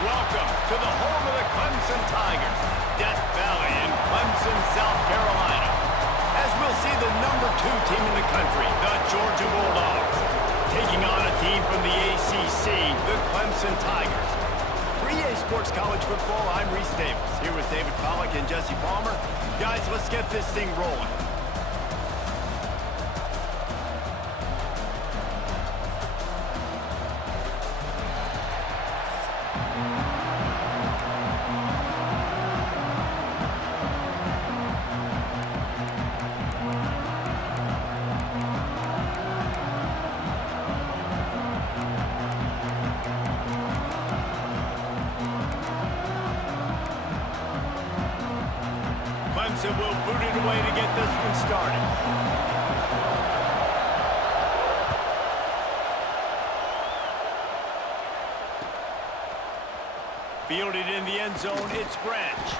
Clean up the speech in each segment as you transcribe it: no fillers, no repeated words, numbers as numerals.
Welcome to the home of the Clemson Tigers, Death Valley in Clemson, South Carolina. As we'll see the #2 team in the country, the Georgia Bulldogs, taking on a team from the ACC, the Clemson Tigers. For EA Sports College Football, I'm Reese Davis, here with David Pollack and Jesse Palmer. Guys, let's get this thing rolling. Clemson will boot it away to get this one started. Fielded in the end zone, it's Branch.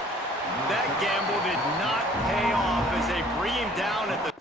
That gamble did not pay off as they bring him down at the...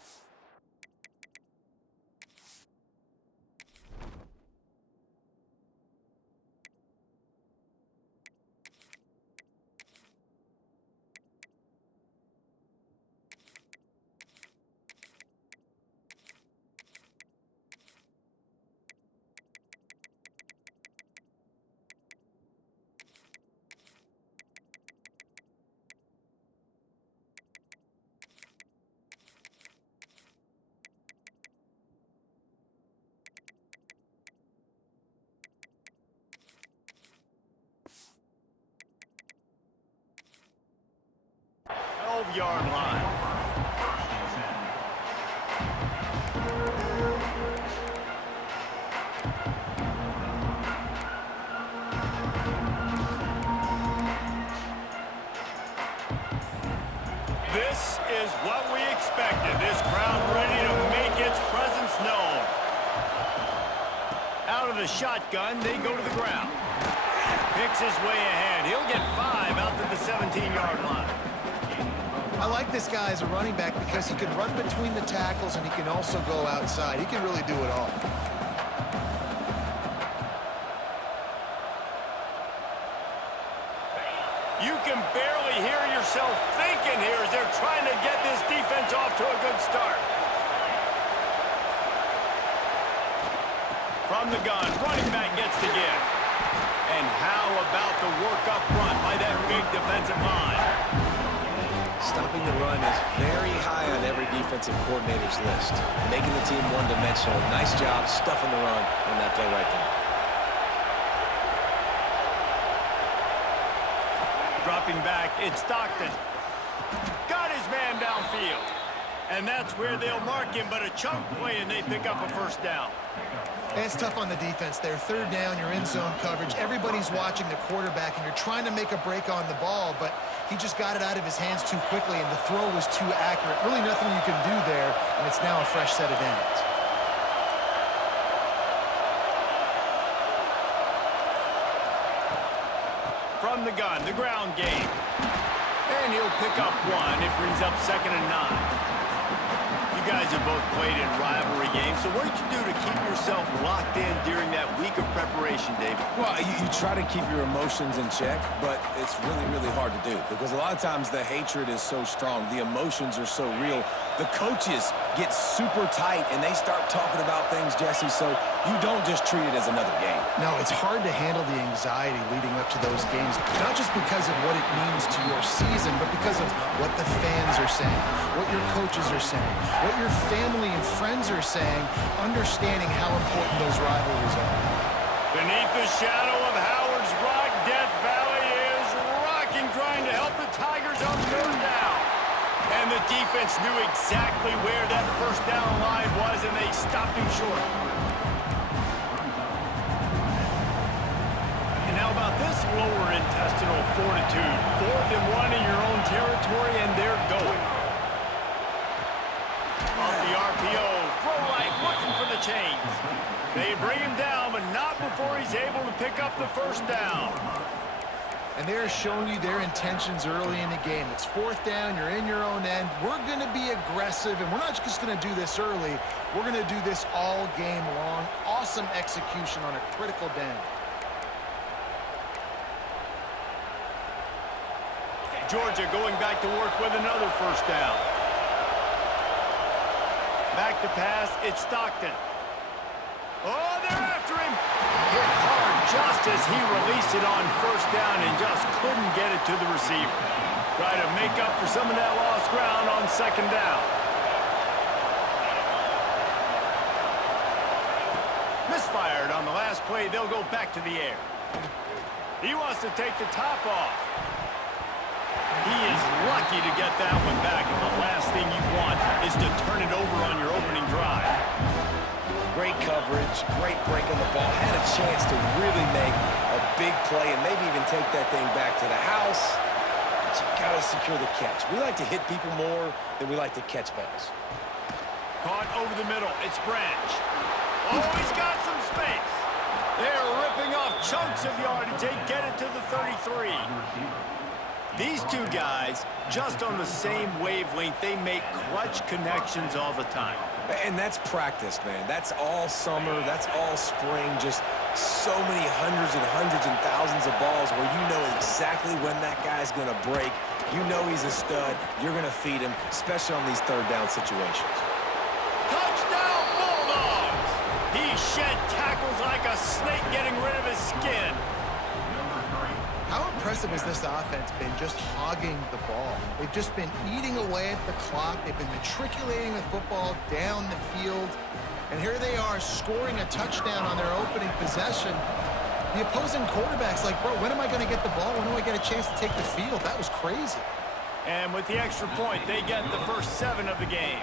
Yard line. This is what we expected. This crowd ready to make its presence known. Out of the shotgun, they go to the ground. Picks his way ahead. He'll get 5 out to the 17-yard line. I like this guy as a running back because he can run between the tackles and he can also go outside. He can really do it all. You can barely hear yourself thinking here as they're trying to get this defense off to a good start. From the gun, running back gets the give. And how about the work up front by that big defensive line? Stopping the run is very high on every defensive coordinator's list. Making the team one-dimensional. Nice job stuffing the run on that play right there. Dropping back, it's Stockton. Got his man downfield. And that's where they'll mark him, but a chunk play and they pick up a first down. And it's tough on the defense there. Third down, you're in zone coverage. Everybody's watching the quarterback, and you're trying to make a break on the ball, but he just got it out of his hands too quickly, and the throw was too accurate. Really nothing you can do there, and it's now a fresh set of downs. From the gun, the ground game. And he'll pick up 1. It brings up 2nd and 9. You guys have both played in rivalry games, so what did you do to keep yourself locked in during that week of preparation, David? Well, you try to keep your emotions in check, but it's really, really hard to do because a lot of times the hatred is so strong. The emotions are so real. The coaches get super tight, and they start talking about things, Jesse, so you don't just treat it as another game. No, it's hard to handle the anxiety leading up to those games, not just because of what it means to your season, but because of what the fans are saying, what your coaches are saying, what your family and friends are saying, understanding how important those rivalries are. Beneath the shadow of Howard's Rock, Death Valley is rocking, trying to help the Tigers on 3rd down. And the defense knew exactly where that first down line was, and they stopped him short. And how about this lower intestinal fortitude? 4th and 1 in your own territory, and they're going. Off the RPO, throw right, looking for the chains. They bring him down, but not before he's able to pick up the first down. And they're showing you their intentions early in the game. It's 4th down, you're in your own end. We're going to be aggressive, and we're not just going to do this early. We're going to do this all game long. Awesome execution on a critical down. Georgia going back to work with another first down. Back to pass, it's Stockton. Oh, they're after him. Hit hard just as he released it on first down and just couldn't get it to the receiver. Try to make up for some of that lost ground on second down. Misfired on the last play. They'll go back to the air. He wants to take the top off. He is lucky to get that one back, and the last thing you want is to turn it over on your opening drive. Great coverage, great break on the ball. Had a chance to really make a big play and maybe even take that thing back to the house. But you got to secure the catch. We like to hit people more than we like to catch balls. Caught over the middle. It's Branch. Oh, he's got some space. They're ripping off chunks of yardage. They get it to the 33. These two guys, just on the same wavelength, they make clutch connections all the time. And that's practice, man. That's all summer. That's all spring. Just so many hundreds and thousands of balls where you know exactly when that guy's going to break. You know he's a stud. You're going to feed him, especially on these third down situations. Touchdown, Bulldogs! He shed tackles like a snake getting rid of his skin. How impressive has this offense been just hogging the ball? They've just been eating away at the clock. They've been matriculating the football down the field. And here they are scoring a touchdown on their opening possession. The opposing quarterback's like, bro, when am I going to get the ball? When do I get a chance to take the field? That was crazy. And with the extra point, they get the first 7 of the game.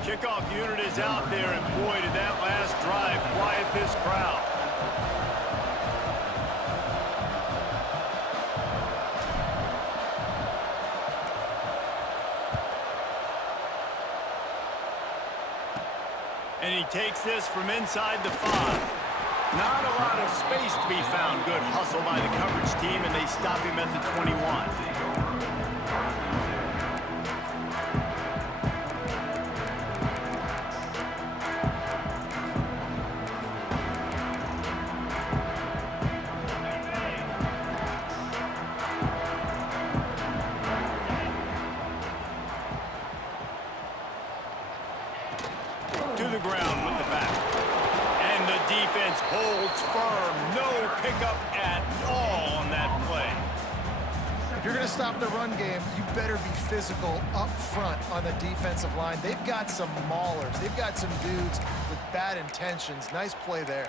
Kickoff unit is out there, and boy, did that last drive quiet this crowd. And he takes this from inside the 5. Not a lot of space to be found. Good hustle by the coverage team, and they stop him at the 21. To the ground with the back. And the defense holds firm. No pickup at all on that play. If you're going to stop the run game, you better be physical up front on the defensive line. They've got some maulers. They've got some dudes with bad intentions. Nice play there.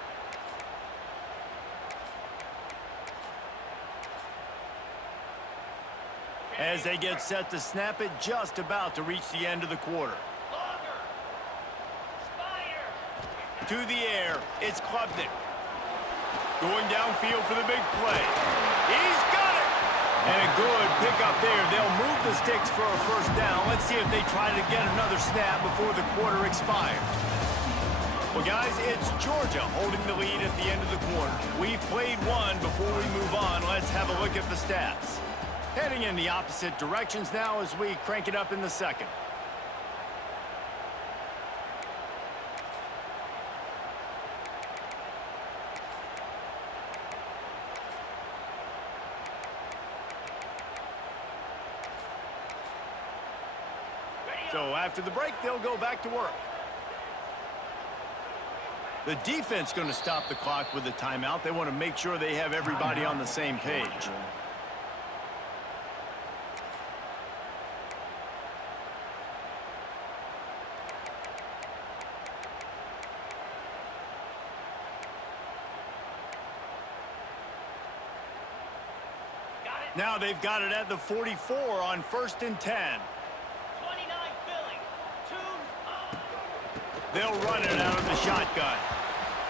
As they get set to snap it, just about to reach the end of the quarter. To the air, it's Klubnik. Going downfield for the big play. He's got it! And a good pickup there. They'll move the sticks for a first down. Let's see if they try to get another snap before the quarter expires. Well, guys, it's Georgia holding the lead at the end of the quarter. We've played one. Before we move on, let's have a look at the stats. Heading in the opposite directions now as we crank it up in the second. So after the break, they'll go back to work. The defense going to stop the clock with a timeout. They want to make sure they have everybody on the same page. Now they've got it at the 44 on 1st and 10. They'll run it out of the shotgun.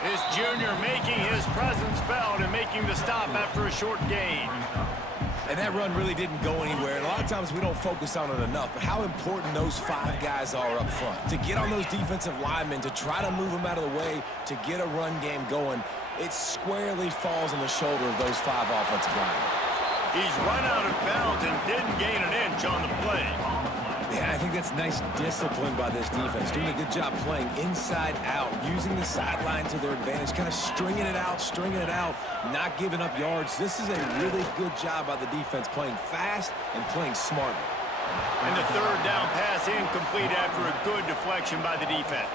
This junior making his presence felt and making the stop after a short gain. And that run really didn't go anywhere. And a lot of times we don't focus on it enough, but how important those 5 guys are up front. To get on those defensive linemen, to try to move them out of the way, to get a run game going, it squarely falls on the shoulder of those 5 offensive linemen. He's run out of bounds and didn't gain an inch on the play. Yeah, I think that's nice discipline by this defense. Doing a good job playing inside out, using the sideline to their advantage, kind of stringing it out, not giving up yards. This is a really good job by the defense, playing fast and playing smartly. And the third down pass incomplete after a good deflection by the defense.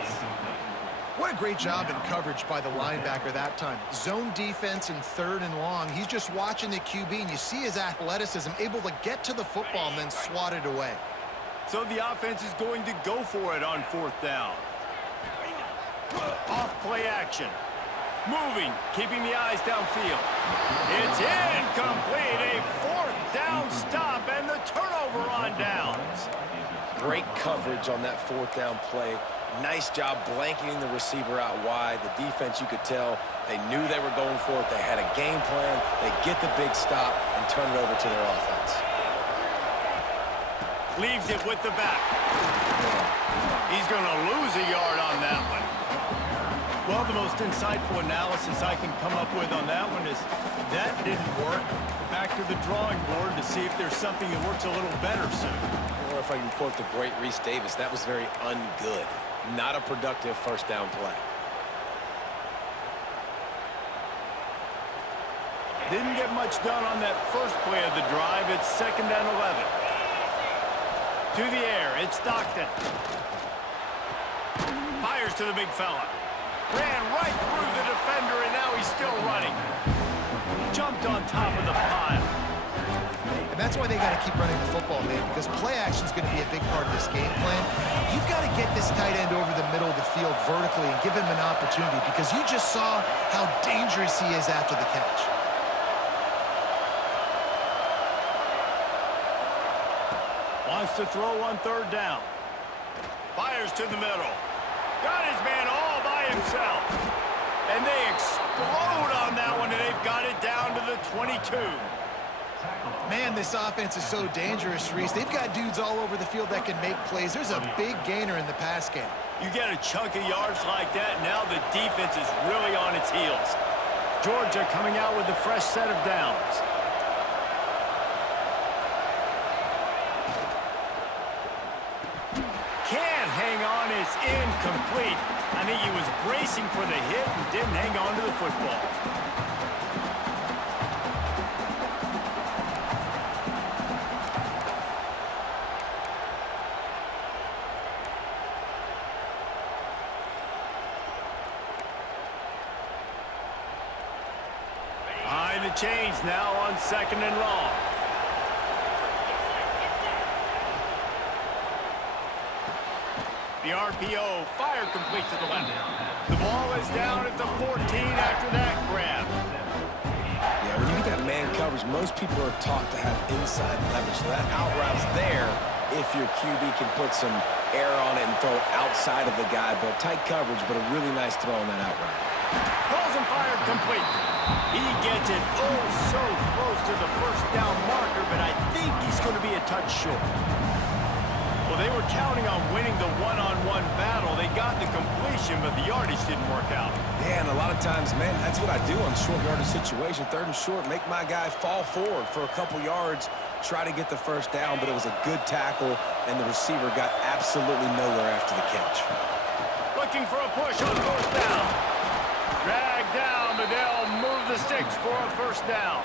What a great job in coverage by the linebacker that time. Zone defense in 3rd and long. He's just watching the QB, and you see his athleticism, able to get to the football and then swat it away. So the offense is going to go for it on 4th down. Off play action. Moving, keeping the eyes downfield. It's incomplete. A 4th down stop and the turnover on downs. Great coverage on that 4th down play. Nice job blanketing the receiver out wide. The defense, you could tell, they knew they were going for it. They had a game plan. They get the big stop and turn it over to their offense. Leaves it with the back. He's going to lose a yard on that one. Well, the most insightful analysis I can come up with on that one is that didn't work. Back to the drawing board to see if there's something that works a little better soon. Or if I can quote the great Reese Davis, that was very ungood. Not a productive 1st down play. Didn't get much done on that first play of the drive. It's 2nd and 11. To the air, it's Stockton. Fires to the big fella. Ran right through the defender, and now he's still running. Jumped on top of the pile. And that's why they got to keep running the football, man, because play action is going to be a big part of this game plan. You've got to get this tight end over the middle of the field vertically and give him an opportunity, because you just saw how dangerous he is after the catch. Wants to throw on 3rd down. Fires to the middle. Got his man all by himself. And they explode on that one, and they've got it down to the 22. Man, this offense is so dangerous, Reese. They've got dudes all over the field that can make plays. There's a big gainer in the pass game. You get a chunk of yards like that, now the defense is really on its heels. Georgia coming out with a fresh set of downs. Can't hang on, it's incomplete. I think he was bracing for the hit and didn't hang on to the football. Behind the chains now on 2nd and long. The RPO, fire complete to the left. The ball is down at the 14 after that grab. Yeah, when you get that man coverage, most people are taught to have inside leverage. So that out route's there if your QB can put some air on it and throw it outside of the guy. But tight coverage, but a really nice throw on that out route. Calls and fired complete. He gets it oh so close to the 1st down marker, but I think he's going to be a touch short. Well, they were counting on winning the one-on-one battle. They got the completion, but the yardage didn't work out. Yeah, and a lot of times, man, that's what I do on short yardage situation. 3rd and short, make my guy fall forward for a couple yards, try to get the 1st down, but it was a good tackle, and the receiver got absolutely nowhere after the catch. Looking for a push on 4th down. Dragged down, but they'll move the sticks for a 1st down.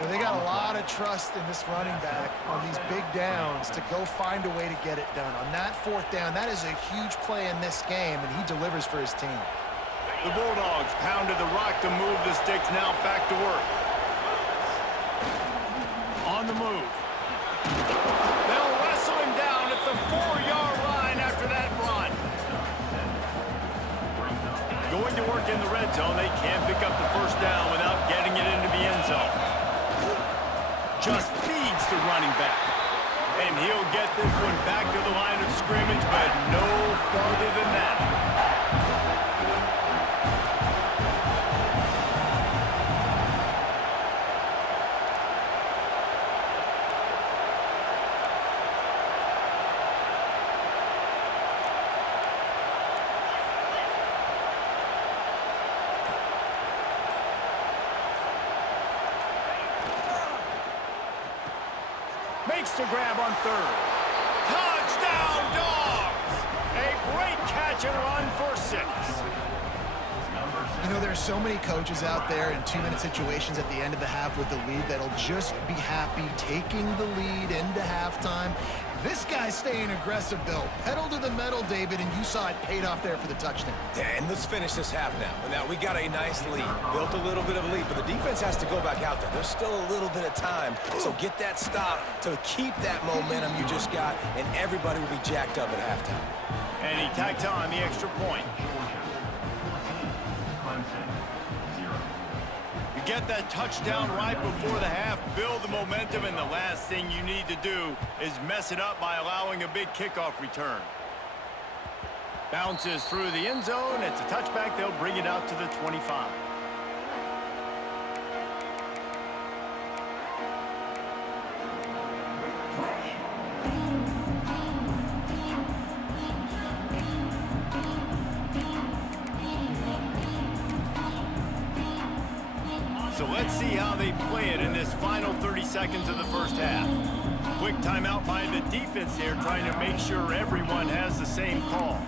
Well, they got a lot of trust in this running back on these big downs to go find a way to get it done. On that 4th down, that is a huge play in this game, and he delivers for his team. The Bulldogs pounded the rock to move the sticks, now back to work. On the move. They'll wrestle him down at the 4-yard line after that run. Going to work in the red zone, they can't pick up the 1st down without getting it into the end zone. Just feeds the running back. And he'll get this one back to the line of scrimmage, but no farther than that. Makes the grab on third. Touchdown, Dogs! A great catch and run for 6. You know, there's so many coaches out there in 2-minute situations at the end of the half with the lead that'll just be happy taking the lead into halftime. This guy's staying aggressive, though. Pedal to the metal, David, and you saw it paid off there for the touchdown. Yeah, and let's finish this half now. Now, we got a nice lead. Built a little bit of a lead, but the defense has to go back out there. There's still a little bit of time, so get that stop to keep that momentum you just got, and everybody will be jacked up at halftime. And he tacked on the extra point. You get that touchdown right before the half, build the momentum, and the last thing you need to do is mess it up by allowing a big kickoff return. Bounces through the end zone. It's a touchback. They'll bring it out to the 25. So let's see how they play it in this final 30 seconds of the first half. Quick timeout by the defense there, trying to make sure everyone has the same call.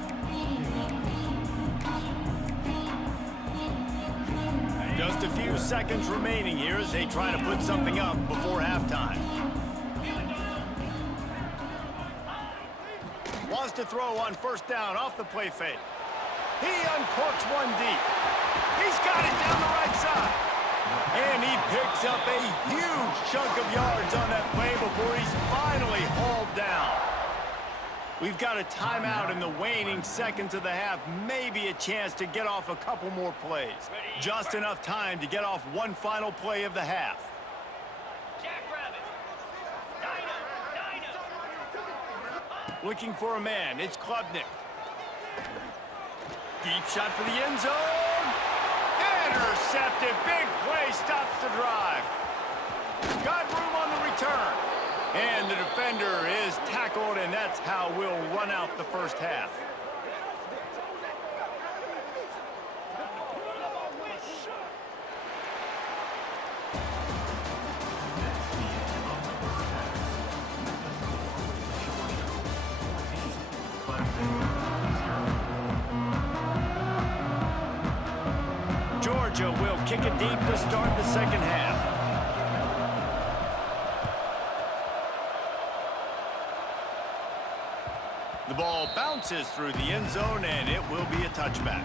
Just a few seconds remaining here as they try to put something up before halftime. Wants to throw on first down off the play fake. He uncorks one deep. He's got it down the right side. And he picks up a huge chunk of yards on that play before he's finally hauled down. We've got a timeout in the waning seconds of the half. Maybe a chance to get off a couple more plays. Just enough time to get off one final play of the half. Looking for a man. It's Klubnik. Deep shot for the end zone. Intercepted. Big play stops the drive. Got room on the return. And the defender is tackled, and that's how we'll run out the first half. Georgia will kick it deep to start the second half. The ball bounces through the end zone, and it will be a touchback.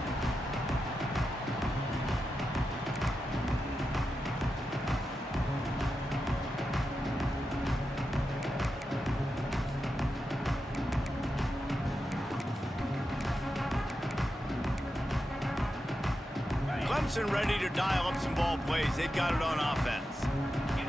Clemson ready to dial up some ball plays. They've got it on offense.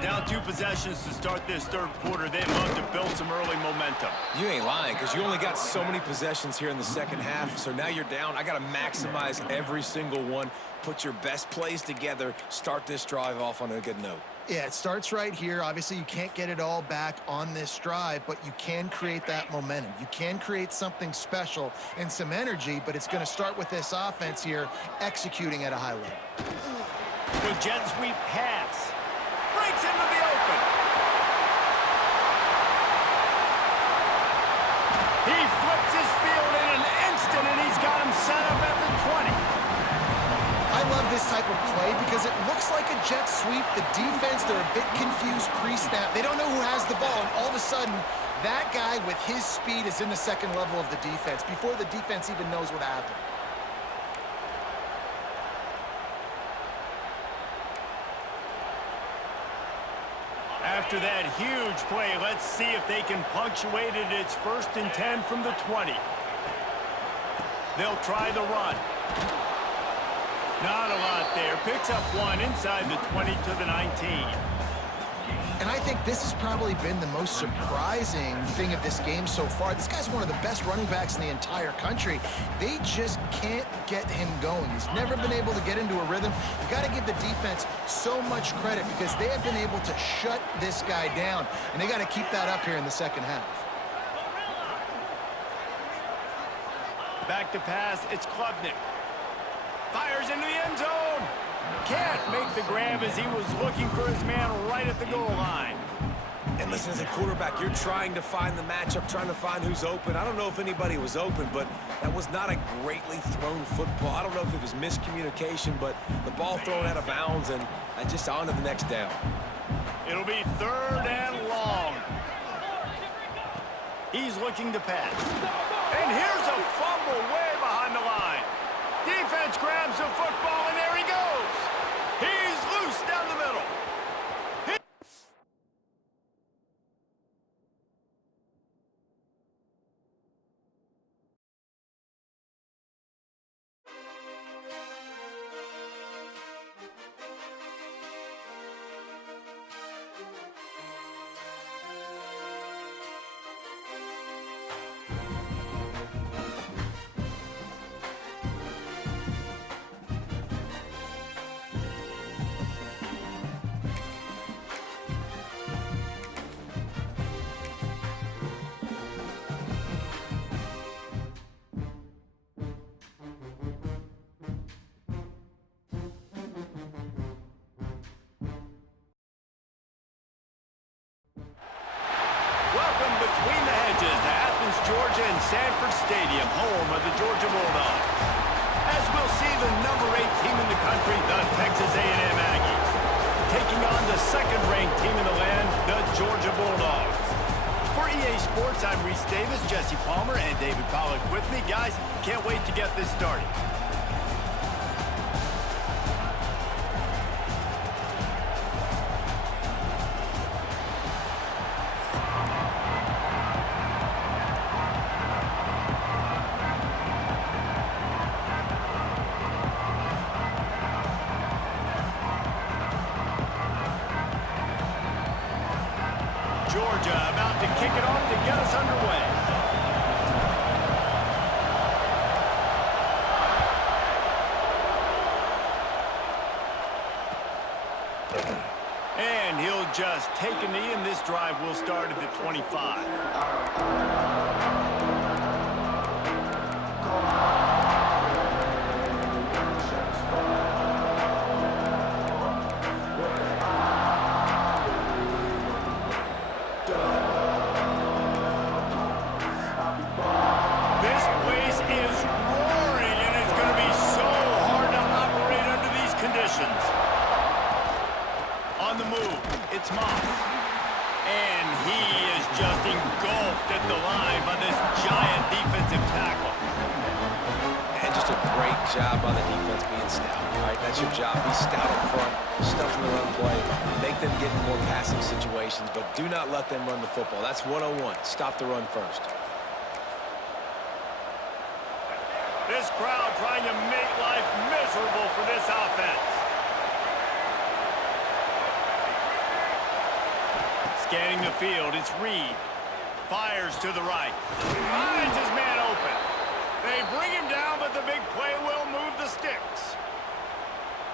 Down 2 possessions to start this third quarter. They'd love to build some early momentum. You ain't lying, because you only got so many possessions here in the second half, so now you're down. I got to maximize every single one, put your best plays together, start this drive off on a good note. Yeah, it starts right here. Obviously, you can't get it all back on this drive, but you can create that momentum. You can create something special and some energy, but it's going to start with this offense here executing at a high level. The jet sweep pass. Breaks into the open. He flips his field in an instant, and he's got him set up at the 20. I love this type of play because it looks like a jet sweep. The defense, they're a bit confused pre-snap. They don't know who has the ball, and all of a sudden, that guy with his speed is in the second level of the defense before the defense even knows what happened. After that huge play, let's see if they can punctuate it. It's 1st and 10 from the 20. They'll try the run. Not a lot there. Picks up one inside the 20 to the 19. And I think this has probably been the most surprising thing of this game so far. This guy's one of the best running backs in the entire country. They just can't get him going. He's never been able to get into a rhythm. You got to give the defense so much credit because they have been able to shut this guy down, and they got to keep that up here in the second half. Back to pass. It's Klubnik. Fires into the end zone. Can't make the grab as he was looking for his man right at the goal line. And listen, as a quarterback, you're trying to find the matchup, trying to find who's open. I don't know if anybody was open, but that was not a greatly thrown football. I don't know if it was miscommunication, but the ball thrown out of bounds and just on to the next down. It'll be 3rd and long. He's looking to pass. And here's a fumble way behind the line. Defense grabs the football, and there he goes. He's loose down the middle. Welcome between the hedges to Athens, Georgia and Sanford Stadium, home of the Georgia Bulldogs. As we'll see the number 8 team in the country, the Texas A&M Aggies, taking on the 2nd-ranked team in the land, the Georgia Bulldogs. For EA Sports, I'm Reese Davis, Jesse Palmer, and David Pollack with me. Guys, can't wait to get this started. Georgia about to kick it off to get us underway. And he'll just take a knee, and this drive will start at the 25. On the move, it's Moss. And he is just engulfed at the line by this giant defensive tackle. And just a great job by the defense being stout. All right, that's your job. Be stout up front, stuff in the run play, make them get in more passing situations, but do not let them run the football. That's 101. Stop the run first. This crowd trying to make life miserable for this offense. Scanning the field, it's Reed. Fires to the right. Finds his man open. They bring him down, but the big play will move the sticks.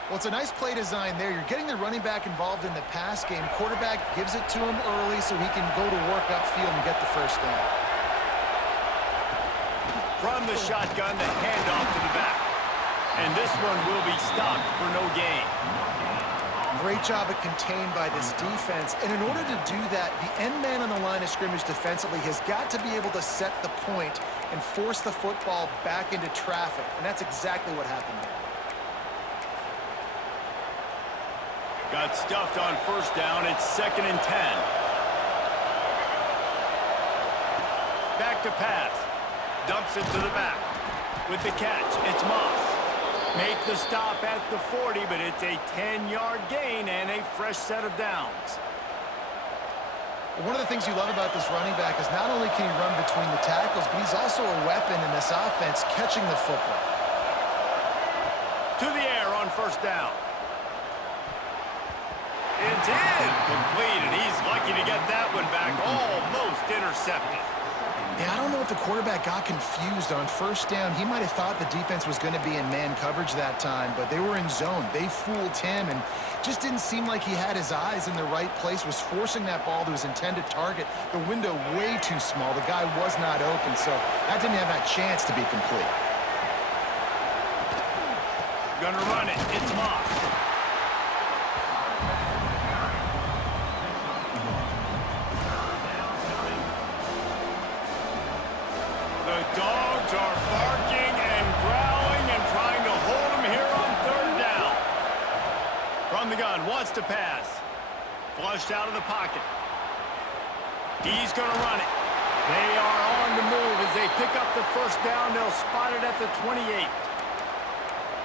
Well, it's a nice play design there. You're getting the running back involved in the pass game. Quarterback gives it to him early so he can go to work upfield and get the first down. From the shotgun, the handoff to the back. And this one will be stopped for no gain. Great job at contained by this defense. And in order to do that, the end man on the line of scrimmage defensively has got to be able to set the point and force the football back into traffic. And that's exactly what happened there. Got stuffed on first down. It's 2nd and 10. Back to pass. Dumps it to the back. With the catch, it's Moss. Make the stop at the 40, but it's a 10-yard gain and a fresh set of downs. One of the things you love about this running back is not only can he run between the tackles, but he's also a weapon in this offense catching the football. To the air on first down. It's in. Complete, and he's lucky to get that one back. Almost intercepted. Yeah, I don't know if the quarterback got confused on first down. He might have thought the defense was going to be in man coverage that time, but they were in zone. They fooled him and just didn't seem like he had his eyes in the right place, was forcing that ball to his intended target. The window way too small. The guy was not open, so that didn't have that chance to be complete. Gonna run it. It's Moss. defense are barking and growling and trying to hold him here on third down. From the gun, wants to pass. Flushed out of the pocket. He's going to run it. They are on the move as they pick up the first down. They'll spot it at the 28.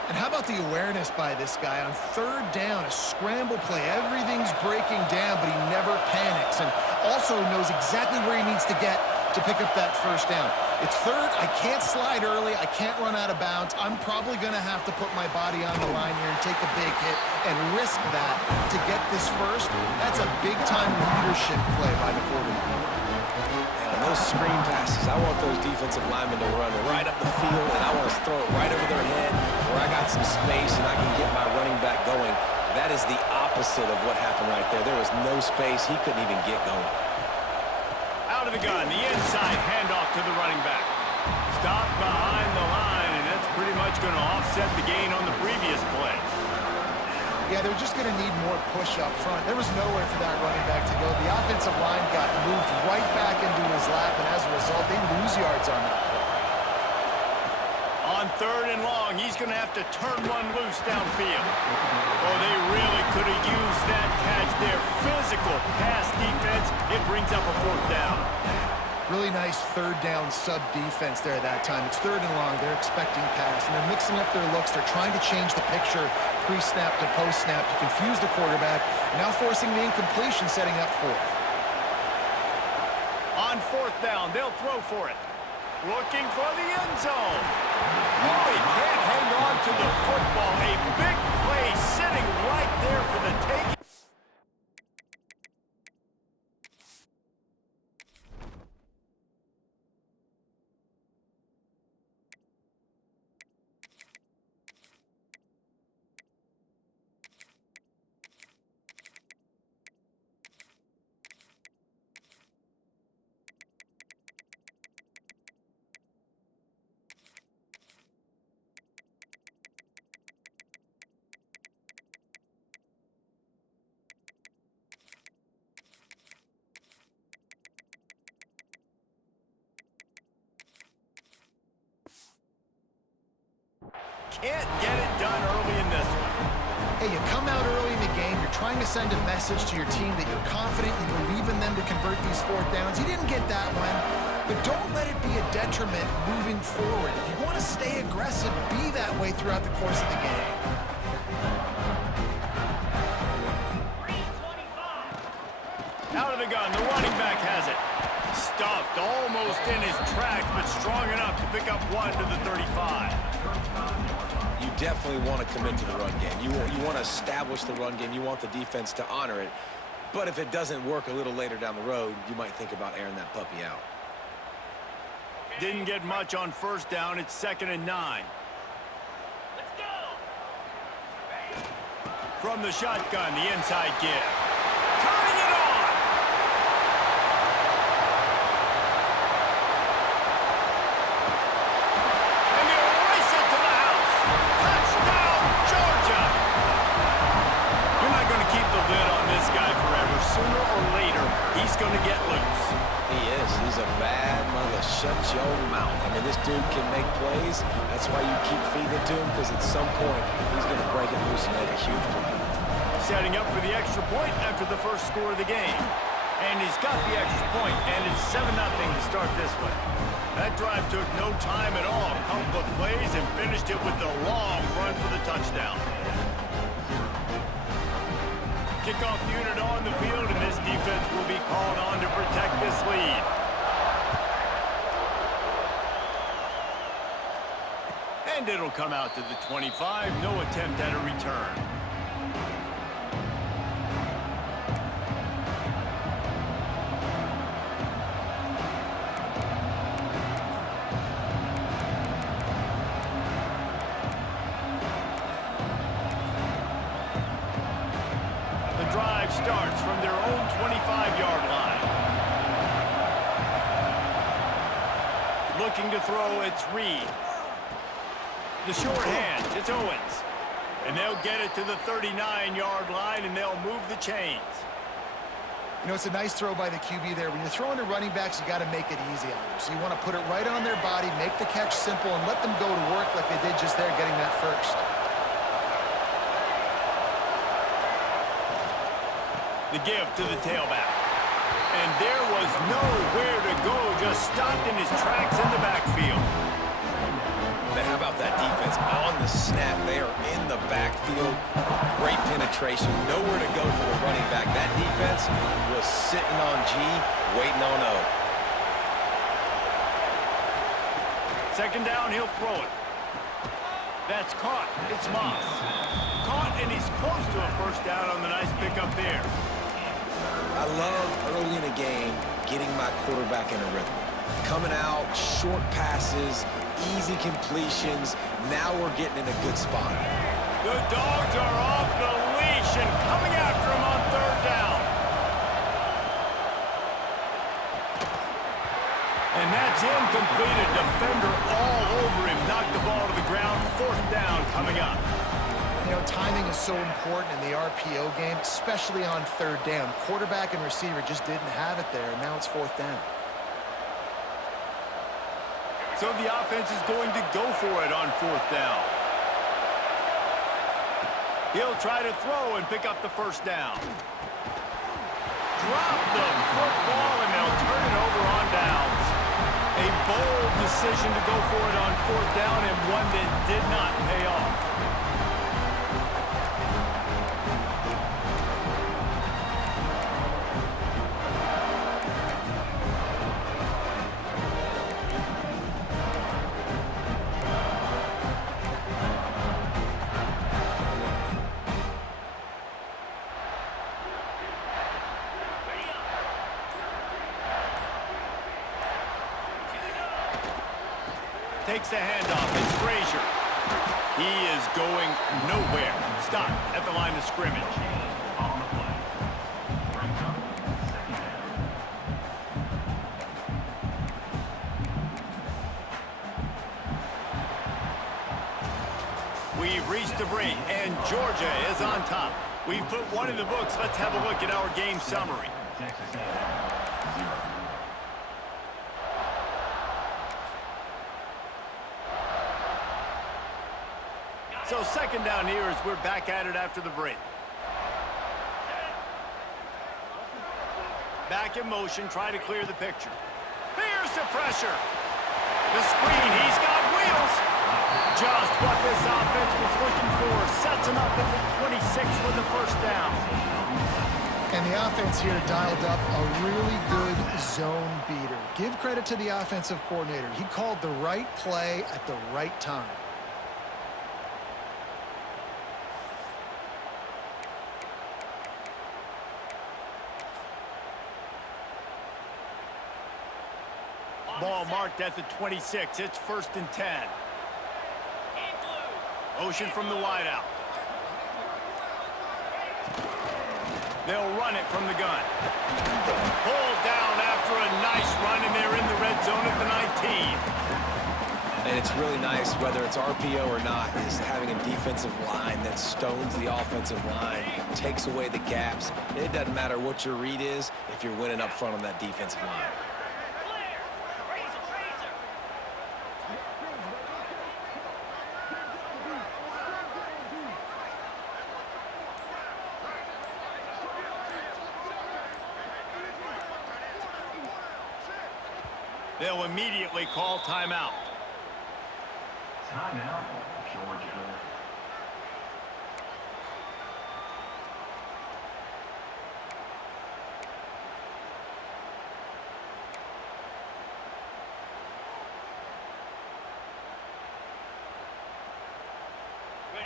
And how about the awareness by this guy on third down, a scramble play. Everything's breaking down, but he never panics and also knows exactly where he needs to get to pick up that first down. It's third. I can't slide early. I can't run out of bounds. I'm probably going to have to put my body on the line here and take a big hit and risk that to get this first. That's a big-time leadership play by the quarterback. Those screen passes, I want those defensive linemen to run right up the field, and I want to throw it right over their head where I got some space and I can get my running back going. That is the opposite of what happened right there. There was no space. He couldn't even get going. Out of the gun, the inside handoff to the running back. Stopped behind the line, and that's pretty much going to offset the gain on the previous play. Yeah, they're just going to need more push up front. There was nowhere for that running back to go. The offensive line got moved right back into his lap, and as a result, they lose yards on that play. On third and long, he's going to have to turn one loose downfield. Oh, they really could have used that catch there. Physical pass defense. It brings up a fourth down. Really nice third down sub defense there that time. It's third and long. They're expecting pass, and they're mixing up their looks. They're trying to change the picture pre-snap to post-snap to confuse the quarterback, now forcing the incompletion, setting up fourth. On fourth down, they'll throw for it. Looking for the end zone. Oh, he can't hang on to the football. A big play sitting right there for the taking. Can't get it done early in this one. Hey, you come out early in the game, you're trying to send a message to your team that you're confident, you believe in them to convert these fourth downs. You didn't get that one, but don't let it be a detriment moving forward. If you want to stay aggressive, be that way throughout the course of the game. Out of the gun, the running back has it. Stuffed almost in his tracks, but strong enough to pick up one to the 35. You definitely want to commit to the run game. You want to establish the run game. You want the defense to honor it. But if it doesn't work a little later down the road, you might think about airing that puppy out. Didn't get much on first down. It's 2nd and 9. Let's go. From the shotgun, the inside give. Turning it on. And they'll race it to the house. Touchdown, Georgia. You're not going to keep the lid on this guy forever. Sooner or later, he's going to get loose. He is. He's a bad mother. Shut your mouth. I mean, this dude can make plays. That's why you keep feeding it to him, because at some point, he's going to break it loose and make a huge play. Setting up for the extra point after the first score of the game. And he's got the extra point, and it's 7-0 to start this one. That drive took no time at all. A couple of plays and finished it with a long run for the touchdown. Kickoff unit on the field, and this defense will be called on to protect this lead. And it'll come out to the 25. No attempt at a return. Starts from their own 25-yard line. Looking to throw, it's Reed. The short hand, it's Owens. And they'll get it to the 39-yard line, and they'll move the chains. You know, it's a nice throw by the QB there. When you're throwing to running backs, you got to make it easy on them. So you want to put it right on their body, make the catch simple, and let them go to work like they did just there, getting that first. The give to the tailback. And there was nowhere to go, just stopped in his tracks in the backfield. Now, how about that defense on the snap? They are in the backfield. Great penetration. Nowhere to go for the running back. That defense was sitting on G, waiting on O. Second down, he'll throw it. That's caught. It's Moss. Caught, and he's close to a first down on the nice pickup there. I love early in a game getting my quarterback in a rhythm. Coming out, short passes, easy completions. Now we're getting in a good spot. The Dogs are off the leash and coming after him on third down. And that's incomplete. A defender all over him. Knocked the ball to the ground. Fourth down coming up. You know, timing is so important in the RPO game, especially on third down. Quarterback and receiver just didn't have it there, and now it's fourth down. So the offense is going to go for it on fourth down. He'll try to throw and pick up the first down. Drop the football, and they'll turn it over on downs. A bold decision to go for it on fourth down, and one that did not pay off. Takes the handoff. It's Frazier. He is going nowhere. Stop at the line of scrimmage. We've reached the break, and Georgia is on top. We've put one in the books. Let's have a look at our game summary. So second down here as we're back at it after the break. Back in motion, try to clear the picture. Here's the pressure. The screen, he's got wheels. Just what this offense was looking for. Sets him up at the 26 with the first down. And the offense here dialed up a really good zone beater. Give credit to the offensive coordinator. He called the right play at the right time. Ball marked at the 26. It's 1st and 10. Motion from the wideout. They'll run it from the gun. Pulled down after a nice run, and they're in the red zone at the 19. And it's really nice, whether it's RPO or not, is having a defensive line that stones the offensive line, takes away the gaps. It doesn't matter what your read is if you're winning up front on that defensive line. They'll immediately call timeout. Timeout, Georgia.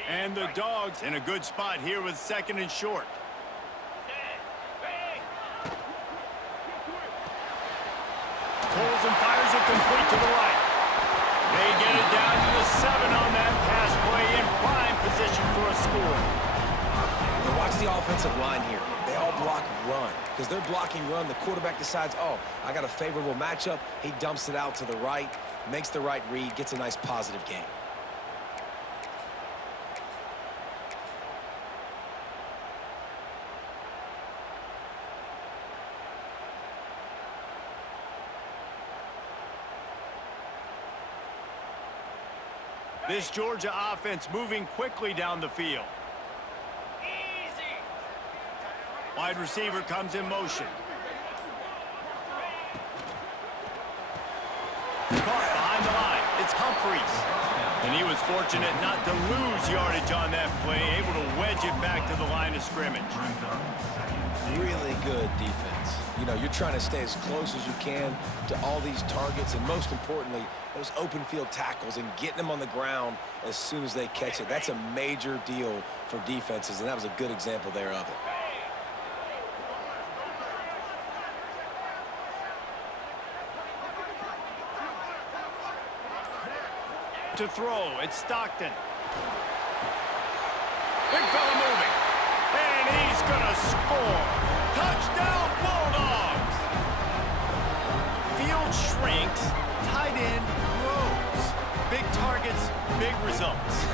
And the Dogs in a good spot here with 2nd and short. Pulls and fires it complete to the right. They get it down to the 7 on that pass play, in prime position for a score. And watch the offensive line here. They all block run. Because they're blocking run, the quarterback decides, oh, I got a favorable matchup. He dumps it out to the right, makes the right read, gets a nice positive game. This Georgia offense moving quickly down the field. Wide receiver comes in motion. Caught behind the line. It's Humphries. And he was fortunate not to lose yardage on that play, able to wedge it back to the line of scrimmage. Really good defense. You know, you're trying to stay as close as you can to all these targets, and most importantly, those open field tackles and getting them on the ground as soon as they catch it. That's a major deal for defenses, and that was a good example there of it. To throw, it's Stockton. Big fella moving. And he's gonna score. Touchdown, Bulldogs! Field shrinks, tight end grows. Big targets, big results.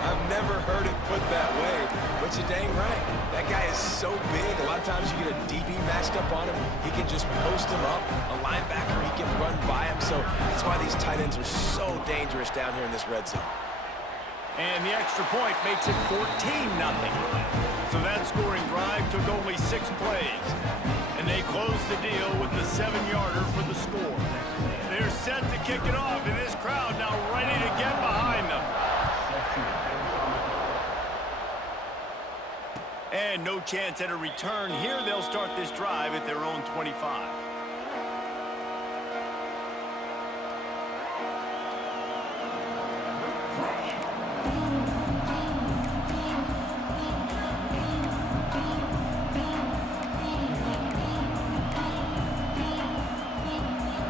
I've never heard it put that way, but you're dang right. That guy is so big. A lot of times you get a DB matched up on him. He can just post him up. A linebacker, he can run by him. So that's why these tight ends are so dangerous down here in this red zone. And the extra point makes it 14-0. So that scoring drive took only 6 plays. And they closed the deal with the 7-yarder for the score. They're set to kick it off, and this crowd now ready to get behind them. And no chance at a return here. They'll start this drive at their own 25.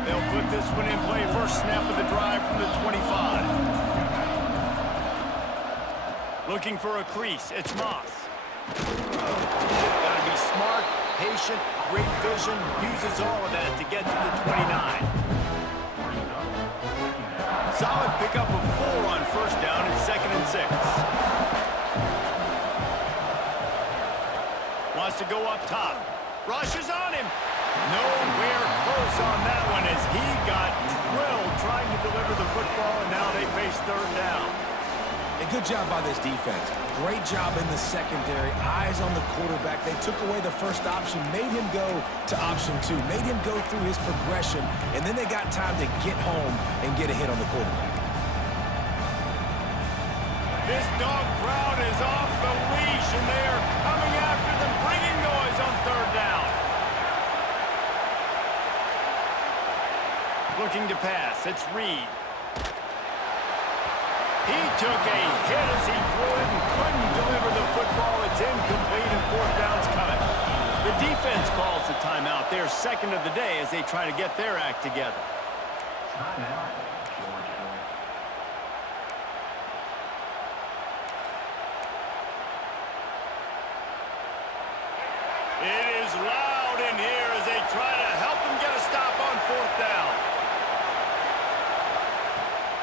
They'll put this one in play. First snap of the drive from the 25. Looking for a crease. It's Moss. Got to be smart, patient, great vision, uses all of that to get to the 29. Solid pickup of 4 on first down and 2nd and 6. Wants to go up top. Rushes on him. Nowhere close on that one as he got drilled trying to deliver the football, and now they face 3rd down. A good job by this defense. Great job in the secondary. Eyes on the quarterback. They took away the first option, made him go to option 2, made him go through his progression, and then they got time to get home and get a hit on the quarterback. This dog crowd is off the leash, and they are coming after them, bringing noise on 3rd down. Looking to pass. It's Reed. He took a hit as he threw it and couldn't deliver the football. It's incomplete and 4th down's coming. The defense calls the timeout. Their 2nd of the day as they try to get their act together. It is loud in here as they try to help them get a stop on 4th down.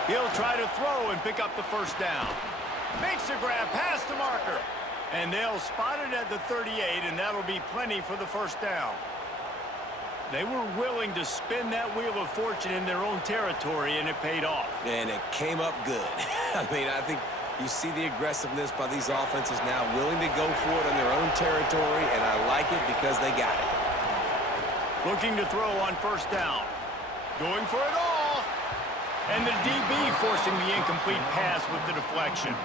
He'll try to throw and pick up the first down. Makes a grab past the marker. And they'll spot it at the 38, and that'll be plenty for the first down. They were willing to spin that wheel of fortune in their own territory, and it paid off. And it came up good. I mean, I think you see the aggressiveness by these offenses now, willing to go for it on their own territory, and I like it because they got it. Looking to throw on first down. Going for it all. And the DB forcing the incomplete pass with the deflection.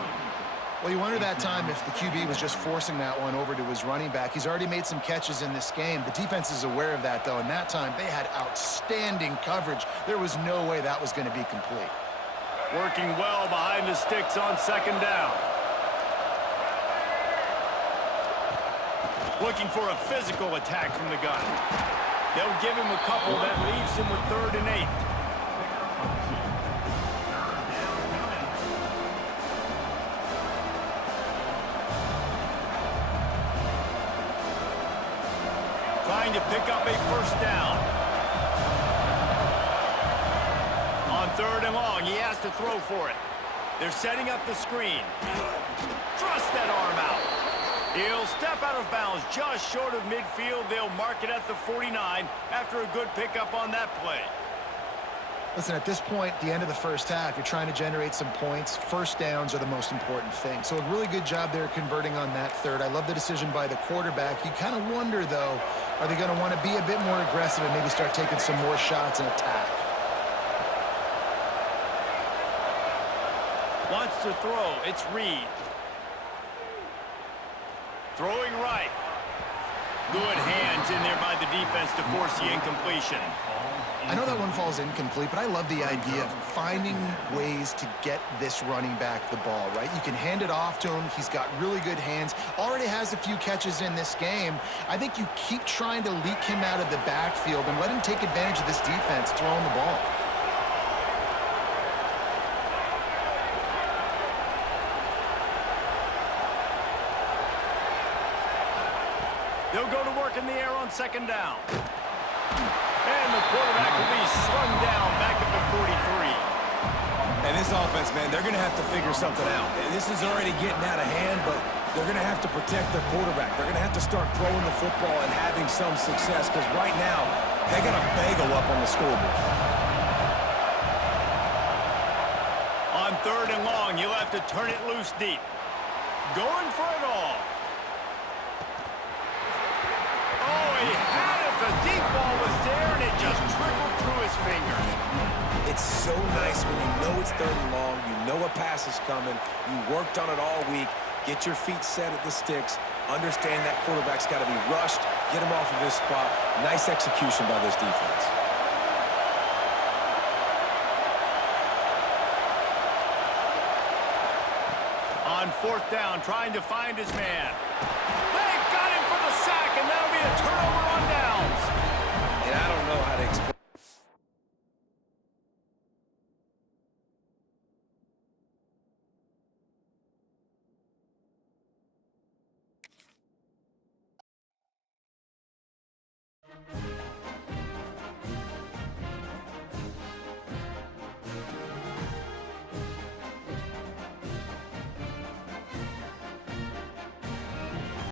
Well, you wonder that time if the QB was just forcing that one over to his running back. He's already made some catches in this game. The defense is aware of that, though, and that time they had outstanding coverage. There was no way that was going to be complete. Working well behind the sticks on 2nd down. Looking for a physical attack from the gun. They'll give him a couple. That leaves him with 3rd and 8. Trying to pick up a first down. On 3rd and long, he has to throw for it. They're setting up the screen. Thrust that arm out. He'll step out of bounds just short of midfield. They'll mark it at the 49 after a good pickup on that play. Listen, at this point, the end of the first half, you're trying to generate some points. First downs are the most important thing. So a really good job there converting on that third. I love the decision by the quarterback. You kind of wonder, though, are they going to want to be a bit more aggressive and maybe start taking some more shots and attack? Wants to throw. It's Reed. Throwing right. Good hands in there by the defense to force the incompletion. I know that one falls incomplete, but I love the idea of finding ways to get this running back the ball, right? You can hand it off to him. He's got really good hands. Already has a few catches in this game. I think you keep trying to leak him out of the backfield and let him take advantage of this defense throwing the ball. They'll go to work in the air on second down. And the quarterback will be slung down back at the 43. And this offense, man, they're going to have to figure something out. This is already getting out of hand, but they're going to have to protect their quarterback. They're going to have to start throwing the football and having some success because right now, they got a bagel up on the scoreboard. On third and long, you'll have to turn it loose deep. Going for it all. Oh, he had it. The deep ball was there, and it just trickled through his fingers. It's so nice when you know it's third and long, you know a pass is coming, you worked on it all week, get your feet set at the sticks, understand that quarterback's got to be rushed, get him off of his spot. Nice execution by this defense. On fourth down, trying to find his man. They got him for the sack, and that'll be a turnover